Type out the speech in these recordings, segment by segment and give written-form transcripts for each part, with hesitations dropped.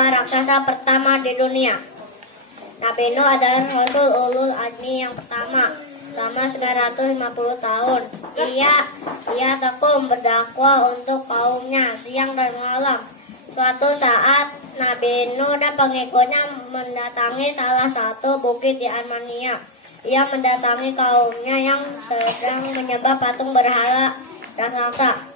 bangsa raksasa pertama di dunia. Nabi Nuh adalah Rasul Ulul Azmi yang pertama, selama 950 tahun. Ia tekun berdakwah untuk kaumnya siang dan malam. Suatu saat Nabi Nuh dan pengikutnya mendatangi salah satu bukit di Armenia. Ia mendatangi kaumnya yang sedang menyembah patung berhala raksasa.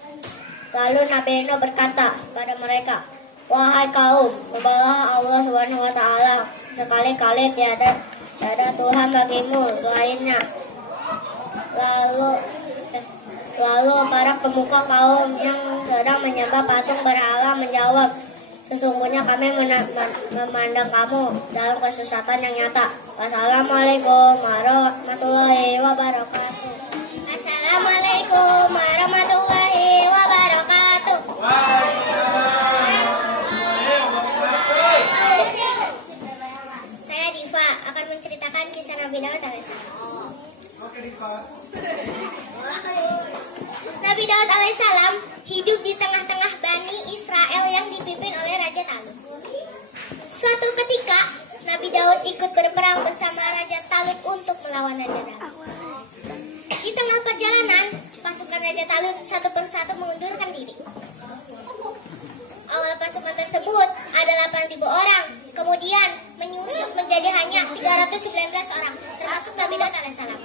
Lalu Nabi Nuh berkata pada mereka, "Wahai kaum, sembahlah Allah Subhanahu wa Ta'ala. Sekali-kali tiada Tuhan bagimu selainnya." Lalu para pemuka kaum yang sedang menyembah patung berhala menjawab, "Sesungguhnya kami memandang kamu dalam kesesatan yang nyata." Wassalamualaikum warahmatullahi wabarakatuh. Assalamualaikum warahmatullahi wabarakatuh. Saya Diva akan menceritakan kisah Nabi Daud alaihissalam. Nabi Daud alaihissalam hidup di tengah-tengah Bani Israel yang dipimpin oleh Raja Talut. Suatu ketika, Nabi Daud ikut berperang bersama Raja Talut untuk melawan Raja Daud. Di tengah perjalanan, pasukan Raja Talut satu persatu mengundurkan diri. Awal pasukan tersebut ada 8.000 orang, kemudian menyusut menjadi hanya 319 orang, termasuk Nabi Daud alaihissalam.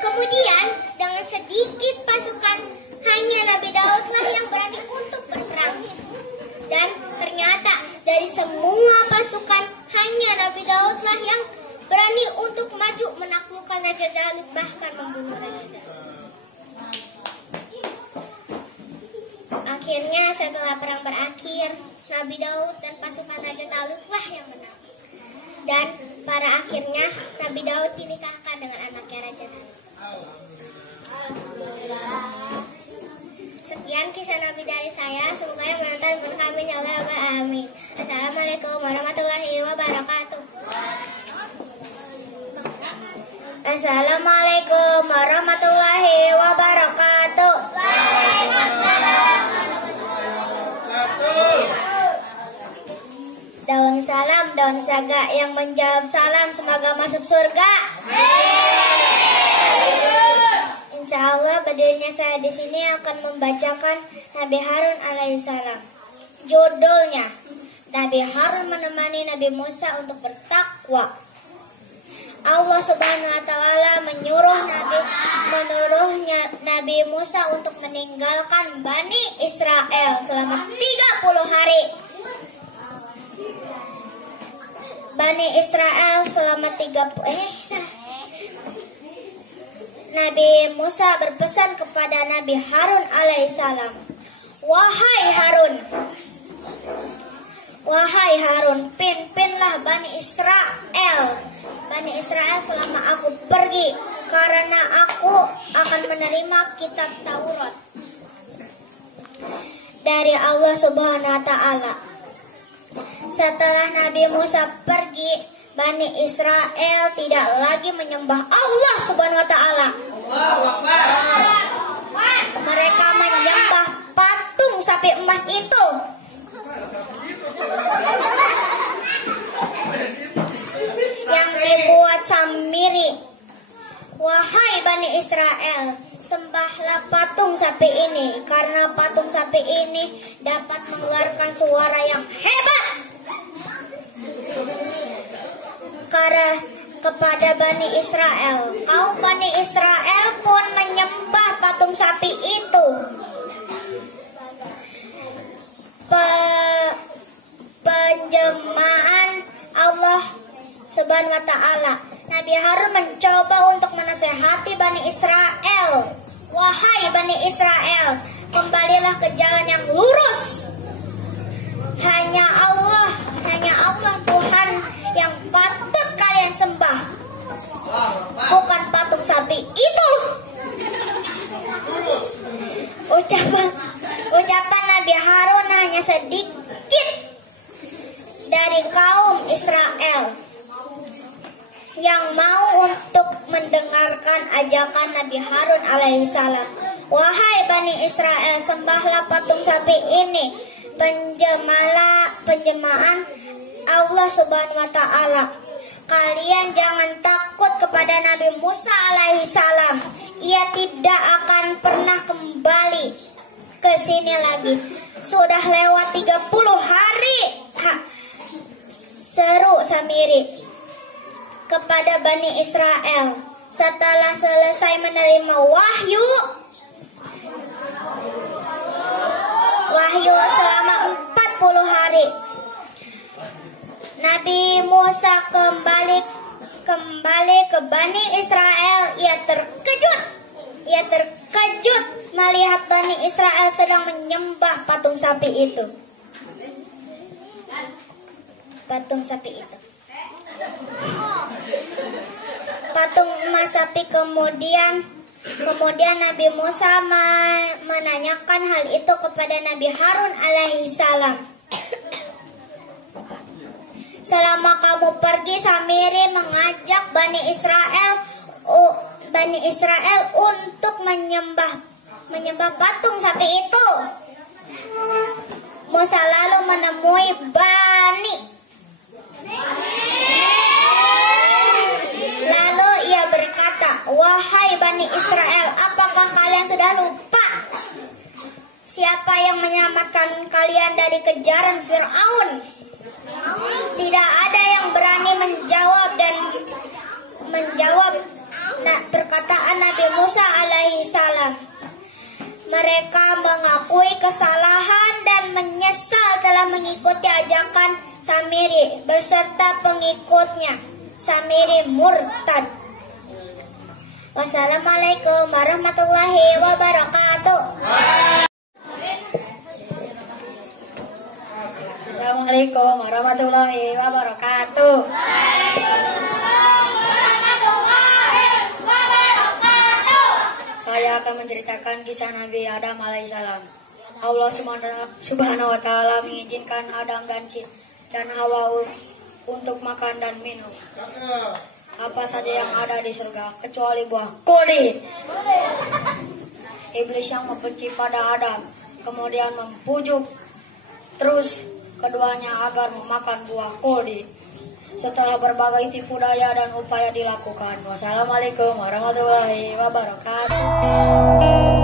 Kemudian dengan sedikit pasukan, hanya Nabi Daudlah yang berani untuk berperang. Dan ternyata dari semua pasukan, hanya Nabi Daudlah yang berani untuk maju menaklukkan Raja Talut, bahkan membunuh Raja Talut. Akhirnya setelah perang berakhir, Nabi Daud dan pasukan Raja Talutlah yang menang. Dan pada akhirnya Nabi Daud dinikahkan dengan anaknya Raja Talut. Sekian kisah Nabi dari saya. Semoga yang menonton berkah ya Allah. Amin. Assalamualaikum warahmatullahi wabarakatuh. Assalamualaikum warahmatullahi wabarakatuh. Daun salam, daun saga yang menjawab salam, semoga masuk surga. Insya Allah berdirinya saya di sini akan membacakan Nabi Harun alaihissalam. Judulnya, Nabi Harun menemani Nabi Musa untuk bertakwa. Allah Subhanahu wa Ta'ala menyuruh Nabi Musa untuk meninggalkan Bani Israel selama 30 hari. Bani Israel selama 30 Nabi Musa berpesan kepada Nabi Harun alaihissalam, Wahai Harun, pimpinlah Bani Israel selama aku pergi, karena aku akan menerima kitab Taurat dari Allah Subhanahu wa Ta'ala. Setelah Nabi Musa pergi, Bani Israel tidak lagi menyembah Allah Subhanahu wa Ta'ala. Mereka menyembah patung sapi emas itu. Yang dibuat sendiri. Wahai Bani Israel, sembahlah patung sapi ini, karena patung sapi ini dapat mengeluarkan suara yang hebat. Karena kepada Bani Israel, kaum Bani Israel pun menyembah patung sapi itu. Penjemahan Allah Subhanahu wa Ta'ala. Nabi Harun mencoba untuk menasehati Bani Israel. Wahai Bani Israel, kembalilah ke jalan yang lurus. Hanya Allah Tuhan yang patut kalian sembah, bukan patung sapi itu. Ucapan Nabi Harun hanya sedikit dari kaum Israel yang mau untuk mendengarkan ajakan Nabi Harun alaihissalam. Wahai Bani Israel, sembahlah patung sapi ini, penjemaan Allah Subhanahu wa taala. Kalian jangan takut kepada Nabi Musa alaihi salam. Ia tidak akan pernah kembali ke sini lagi. Sudah lewat 30 hari. Seru Samiri kepada Bani Israel setelah selesai menerima wahyu selama 40 hari. Nabi Musa kembali ke Bani Israel. Ia terkejut melihat Bani Israel sedang menyembah patung sapi itu. Patung emas sapi. Kemudian Nabi Musa menanyakan hal itu kepada Nabi Harun alaihi salam. Selama kamu pergi, Samiri mengajak Bani Israel untuk menyembah patung sapi itu. Musa lalu menemui Lalu ia berkata, "Wahai Bani Israel, apakah kalian sudah lupa siapa yang menyelamatkan kalian dari kejaran Fir'aun?" Tidak ada yang berani menjawab perkataan Nabi Musa alaihi salam. Mereka mengakui kesalahan dan menyesal telah mengikuti ajakan Samiri beserta pengikutnya. Samiri murtad. Wassalamualaikum warahmatullahi wabarakatuh. Assalamualaikum warahmatullahi wabarakatuh. Saya akan menceritakan kisah Nabi Adam alaihissalam. Allah subhanahu wa ta'ala mengizinkan Adam dan Hawa untuk makan dan minum apa saja yang ada di surga kecuali buah kodi. Iblis yang membenci pada Adam kemudian membujuk terus keduanya agar memakan buah kodi. Setelah berbagai tipu daya dan upaya dilakukan. Wassalamualaikum warahmatullahi wabarakatuh.